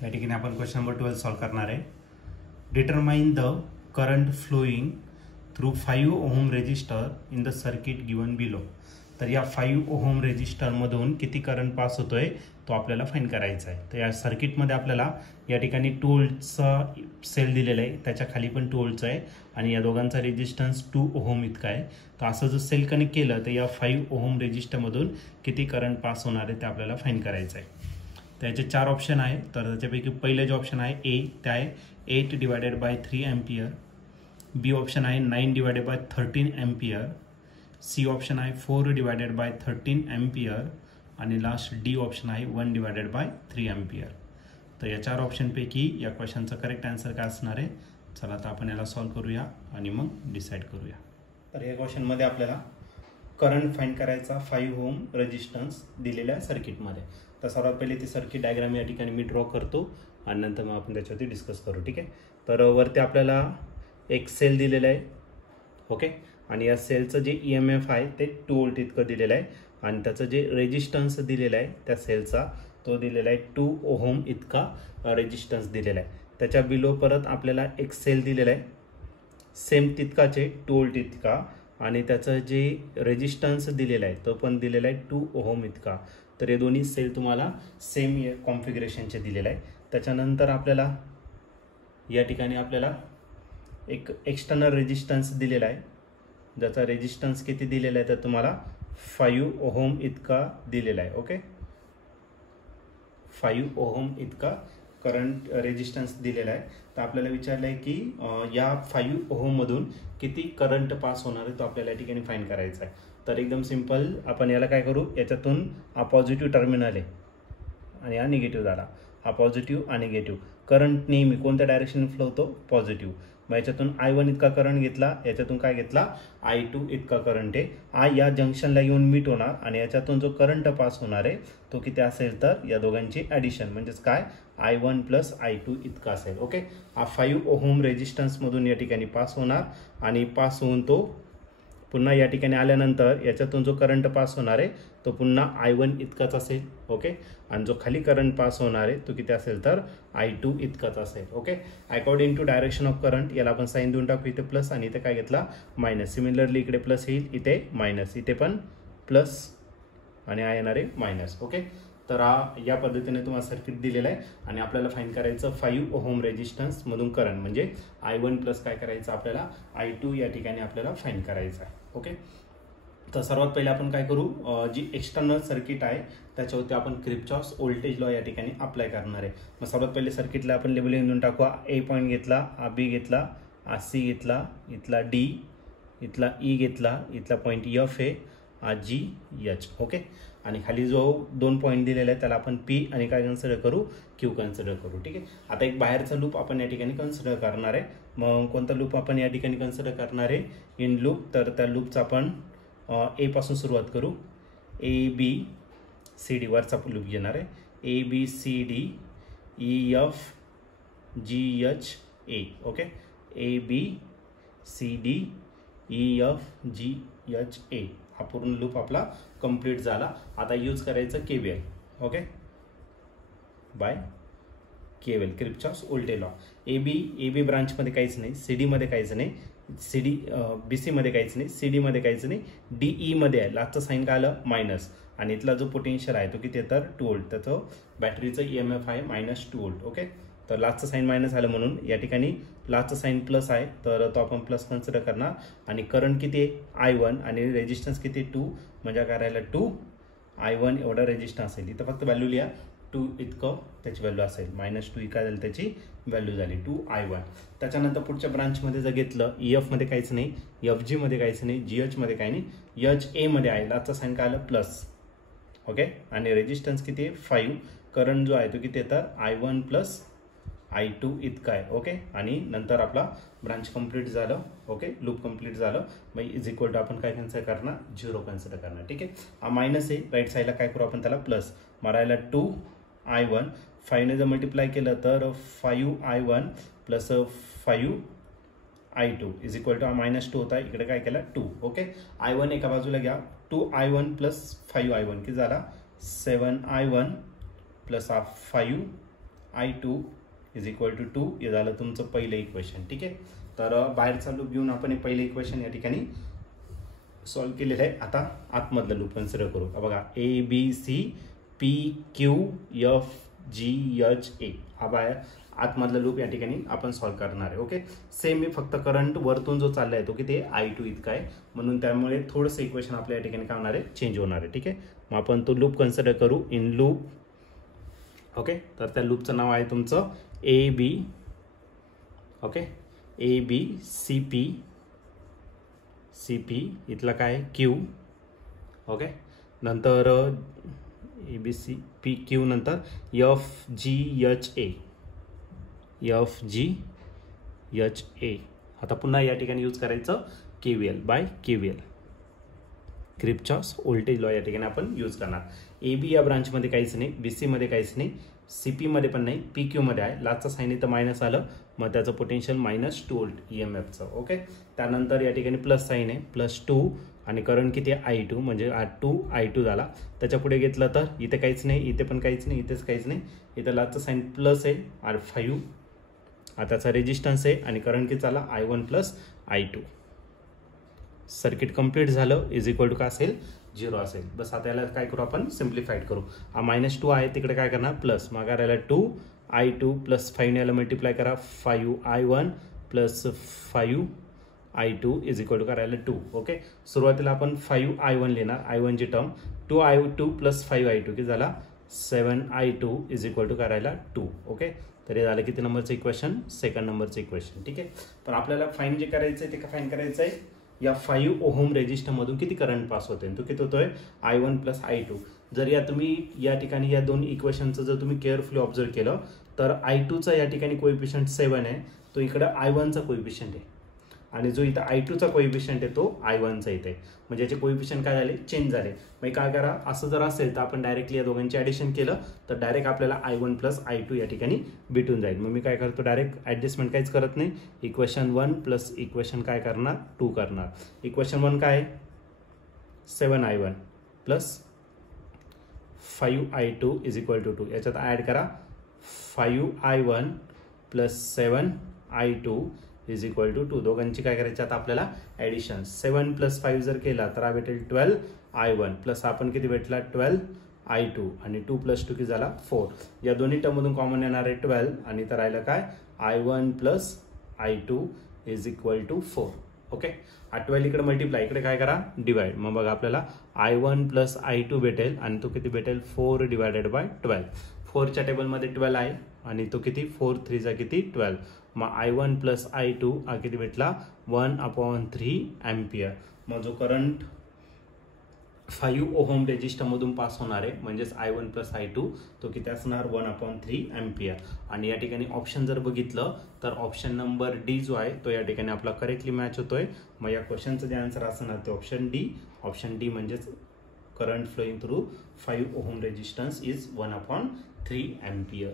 त्या ठिकाणी आपण क्वेश्चन नंबर 12 सॉल्व्ह करणार आहे. Determine the current flowing through 5 ohm resistor in the circuit given below. तर या 5 ओहम रेजिस्टरमधून किती करंट पास होतोय तो आपल्याला फाइंड करायचा आहे. तर या सर्किटमध्ये आपल्याला या ठिकाणी 2 व्होल्टचा सेल दिलेला आहे, त्याच्या खाली पण 2 व्होल्टचा आहे आणि या दोघांचा रेजिस्टन्स 2 ओहम इतका आहे. तर असं जर सेल कनेक्ट केलं तर या 5 ओहम रेजिस्टरमधून किती करंट पास होणार आहे ते आपल्याला फाइंड करायचं आहे. त्याचे 4 ऑप्शन आहे. तर त्याच्यापैकी पहिले जे ऑप्शन आहे ए ते आहे 8/3 एम्पियर, बी ऑप्शन आहे 9/13 एम्पियर, सी ऑप्शन आहे 4/13 एम्पियर आणि लास्ट डी ऑप्शन आहे 1/3 एम्पियर. तर या 4 ऑप्शनपैकी या क्वेश्चनचा करेक्ट आन्सर काय असणार आहे. चला आता आपण याला सॉल्व्ह करूया आणि मग डिसाईड करूया. तर या क्वेश्चनमध्ये आपल्याला करंट फाइंड करायचा 5 ओहम रेजिस्टन्स दिलेल्या सर्किटमध्ये. तर सर्वात पहिले ती सर्किट डायग्राम या ठिकाणी मी ड्रॉ करतो आणि नंतर मग आपण त्याच्यावरती डिस्कस करू. ठीक आहे. तर वरती आपल्याला एक सेल दिलेला आहे. ओके. आणि या सेलचं जे EMF आहे ते 2 व्होल्ट इतकं दिलेलं आहे आणि त्याचं जे रेजिस्टन्स दिलेलं आहे त्या सेलचा तो दिलेला आहे 2 ओहम इतका रेजिस्टन्स दिलेला आहे. त्याच्या बिलो परत आपल्याला एक सेल दिलेला आहे सेम तितकाचे 2 व्होल्ट इतका आणि त्याचं जे रेजिस्टन्स दिलेला आहे तो पण दिलेला आहे 2 ओहम इतका. तर हे दोन्ही सेल तुम्हाला सेम कॉन्फिगरेशनचे दिलेले आहे. त्याच्यानंतर आपल्याला या ठिकाणी आपल्याला एक एक्सटर्नल रेजिस्टन्स दिलेला आहे ज्याचा रेजिस्टन्स किती दिलेला आहे तर तुम्हाला 5 ओहम इतका दिलेला आहे. ओके. 5 ओहम इतका करंट रेजिस्टन्स दिलेला आहे. तर आपल्याला विचारलं आहे की या 5 ओहममधून किती करंट पास होणार आहे तो आपल्याला या ठिकाणी फाइंड करायचा आहे. तर एकदम सिंपल आपण याला काय करू, याच्यातून हा पॉझिटिव्ह टर्मिनल आहे आणि हा निगेटिव्ह झाला. हा पॉझिटिव्ह आणि निगेटिव्ह करंट नेहमी कोणत्या डायरेक्शन फ्लो होतो, पॉझिटिव्ह. मग याच्यातून I1 इतका करंट घेतला, याच्यातून काय घेतला I2 इतका करंट आहे. हा या जंक्शनला येऊन मीट होणार आणि याच्यातून जो करंट पास होणार आहे तो किती असेल तर या दोघांची ॲडिशन म्हणजेच काय I1 + I2 इतका असेल. ओके. हा 5 ओहम रेजिस्टन्समधून या ठिकाणी पास होणार आणि पास होऊन तो पुन्हा या ठिकाणी आल्यानंतर याच्यातून जो करंट पास होणार आहे तो पुन्हा I1 इतकाच असेल. ओके. आणि जो खाली करंट पास होणार आहे तो किती असेल तर I2 इतकाच असेल. Okay. According to direction of current याला आपण साईन देऊन टाकू, इथे प्लस आणि इथे काय घेतला मायनस. सिमिलरली इकडे प्लस येईल, इथे मायनस, इथे पण प्लस आणि हा येणार आहे मायनस. ओके. तर हा या पद्धतीने तुम्हाला सर्किट दिलेला आहे आणि आपल्याला फाइंड करायचं 5 ओहम रेजिस्टन्स मधून करंट म्हणजे I1 प्लस काय करायचं आपल्याला I2 या ठिकाणी आपल्याला फाइंड करायचं आहे. ओके. तर सर्वात पहिले आपण काय करू, जी एक्सटर्नल सर्किट आहे त्याच्यावरती आपण किर्चॉफ्स व्होल्टेज लॉ या ठिकाणी अप्लाय करणार आहे. मग सर्वात पहिले सर्किटला आपण लेबलिंग देऊन टाकू. A पॉईंट घेतला, हा B घेतला, हा C घेतला, इथला D, इथला E घेतला, इथला पॉईंट F आहे, हा G H. ओके. आणि खाली जो 2 पॉईंट दिलेला आहे त्याला आपण P आणि काय कन्सिडर करू, Q कन्सिडर करू. ठीक आहे. आता एक बाहेरचा लूप आपण या ठिकाणी कन्सिडर करणार आहे. मग कोणता लूप आपण या ठिकाणी कन्सिडर करणार आहे, इन लूप. तर त्या लूपचा आपण A पासून सुरुवात करू. ABCD वरचा लूप घेणार आहे. ABCD EF GHA. Okay. ABCD EF GHA हा पूर्ण लूप आपला कंप्लीट झाला. आता यूज करायचं KVL. Okay. By KVL Kirchhoff's voltage law. AB ब्रांचमध्ये काहीच नाही, CD मध्ये काहीच नाही, BC मध्ये काहीच नाही, CD मध्ये काहीच नाही, DE मध्ये आहे. लास्टचं साईन काय आलं मायनस आणि इथला जो पोटेन्शियल आहे तो किती तर 2 व्होल्ट. त्याचं बॅटरीचं EMF आहे -2 व्होल्ट. ओके. तर लास्टचं साईन मायनस आलं म्हणून या ठिकाणी लास्टचं साईन प्लस आहे तर तो आपण प्लस कन्सिडर करणार. आणि करंट किती आहे I1 आणि रेजिस्टन्स किती 2 म्हणजे काय राहिलं 2 I1 एवढा रेजिस्टन्स असेल. इथं फक्त व्हॅल्यू लिहा 2 इतकं त्याची व्हॅल्यू असेल. -2 काय झाली त्याची व्हॅल्यू झाली 2 I1. त्याच्यानंतर पुढच्या ब्रांचमध्ये जर घेतलं EF मध्ये काहीच नाही, FG मध्ये काहीच नाही, GH मध्ये काही नाही, HA मध्ये आहे. लास्टचा साईन काय आलं प्लस. ओके. आणि रेजिस्टन्स किती आहे 5. करंट जो आहे तो किती तर I1 + I2 इतका आहे. ओके. आणि नंतर आपला ब्रांच कंप्लीट झालं. ओके. लूप कंप्लीट झालं. मग इज इक्वल टू आपण काय कन्सिडर करणार 0 कन्सिडर करणार. ठीक आहे. हा मायनस आहे, राईट साईडला काय करू आपण त्याला प्लस. मारायला 2 I1 5 ने जर मल्टिप्लाय केलं तर 5 I1 + 5 I2 is equal to हा -2 होता, इकडे काय केला 2. ओके. I1 एका बाजूला घ्या, 2 I1 + 5 I1 किती झाला 7 I1 + 5 I2 is equal to 2 हे झालं तुमचं पहिलं इक्वेशन. ठीक आहे, तर बाहेरचा लूप घेऊन आपण हे पहिलं इक्वेशन या ठिकाणी सॉल्व्ह केलेलं आहे. आता आतमधलं लूप कन्सिडर करू. बघा ABCPQFGHA हा बाहेर आतमधला लूप या ठिकाणी आपण सॉल्व्ह करणार आहे. ओके, सेम मी फक्त करंट वरतून जो चालला आहे तो की ते I2 इतका आहे, म्हणून त्यामुळे थोडंसं इक्वेशन आपल्या या ठिकाणी काय होणार आहे, चेंज होणार आहे. ठीक आहे, मग आपण तो लूप कन्सिडर करू इन लूप. ओके, तर त्या लूपचं नाव आहे तुमचं AB. ओके, ABCP इथला काय आहे Q. ओके, नंतर ABCPQ नंतर FGHA. आता पुन्हा या ठिकाणी यूज करायचं KVL by KVL, Kirchhoff's voltage law या ठिकाणी आपण यूज करणार. AB या ब्रांचमध्ये काहीच नाही, BC मध्ये काहीच नाही, CP मध्ये पण नाही, PQ मध्ये आहे. लास्टचं साईन इथं मायनस आलं, मग त्याचं पोटेन्शियल -2 व्होल्ट EMFचं. ओके, त्यानंतर या ठिकाणी प्लस साईन आहे, +2 आणि करंट किती आहे I2, म्हणजे I2 झाला. त्याच्या पुढे घेतलं तर इथे काहीच नाही, इथे पण काहीच नाही, इथेच काहीच नाही, इथं लास्टचं साईन प्लस आहे R5. त्याचा रेजिस्टन्स आहे आणि करंट किती झाला I1 + I2. सर्किट कंप्लीट झालं इज इक्वल टू काय असेल, 0 असेल. बस आता याला काय करू आपण, सिम्प्लिफाईड करू. हा -2 आहे, तिकडे काय करणार प्लस, मागा राहिला 2I2 + 5 याला मल्टिप्लाय करा 5I1 + 5I2 is equal to काय राहिला 2. ओके, सुरुवातीला आपण 5I1 लिहिणार, I1 ची टर्म 2I2 + 5I2 किती झाला 7I2 इज इक्वल टू काय राहिला 2. ओके, तर हे झालं किती नंबरचं इक्वेशन, सेकंड नंबरचं इक्वेशन. ठीक आहे, पण आपल्याला फाईन जे करायचं आहे ते काय फाईन करायचं आहे, या 5 ओहम रेजिस्टरमधून किती करंट पास होतोय, तो किती होतोय I1 + I2. जर या तुम्ही या ठिकाणी या दोन इक्वेशनचं जर तुम्ही केअरफुली ऑब्झर्व केलं तर I2चा या ठिकाणी कोएफिशियंट 7 आहे, तो इकडे I1चा कोएफिशियंट आहे, आणि जो इथं I2चा कोएफिशियंट आहे तो I1चा इथे, म्हणजे याचे कोएफिशियंट काय झाले, चेंज झाले. मग काय करा, असं जर असेल तर आपण डायरेक्टली या दोघांचे ॲडिशन केलं तर डायरेक्ट आपल्याला I1 + I2 या ठिकाणी भेटून जाईल. मग मी काय करतो, डायरेक्ट ॲडजस्टमेंट काहीच करत नाही, इक्वेशन 1 + इक्वेशन काय करणार 2 करणार. इक्वेशन 1 काय 7I1 + 5I2 is equal to 2. याच्यात ॲड करा 5I1 + 7I2 is equal to 2. दोघांची काय करायची आता आपल्याला ॲडिशन. 7 + 5 जर केला तर हा भेटेल 12I1 प्लस आपण किती भेटला 12I2 आणि 2 + 2 किती झाला 4. या दोन्ही टर्ममधून कॉमन येणार आहे 12 आणि तर राहिलं काय I1 + I2 is equal to 4. Okay, 12 इकडे मल्टिप्लाय, इकडे काय करा डिवाइड. मग बघा आपल्याला I1 + I2 भेटेल आणि तो किती भेटेल 4 / 12. 4च्या टेबलमध्ये 12 आहे आणि तो किती 4 × 3 किती 12. मग I1 + I2 हा किती भेटला 1/3 अँपियर. मग जो करंट 5 ओहम रेजिस्टरमधून पास होणार आहे म्हणजेच I1 + I2 तो किती असणार 1/3 अँपियर. आणि या ठिकाणी ऑप्शन जर बघितलं तर ऑप्शन नंबर D जो आहे तो या ठिकाणी आपला करेक्टली मॅच होतोय. मग या क्वेश्चनचं जे आन्सर असणार ते ऑप्शन D. ऑप्शन D म्हणजेच current flowing through 5 ohm resistance is 1/3 ampere.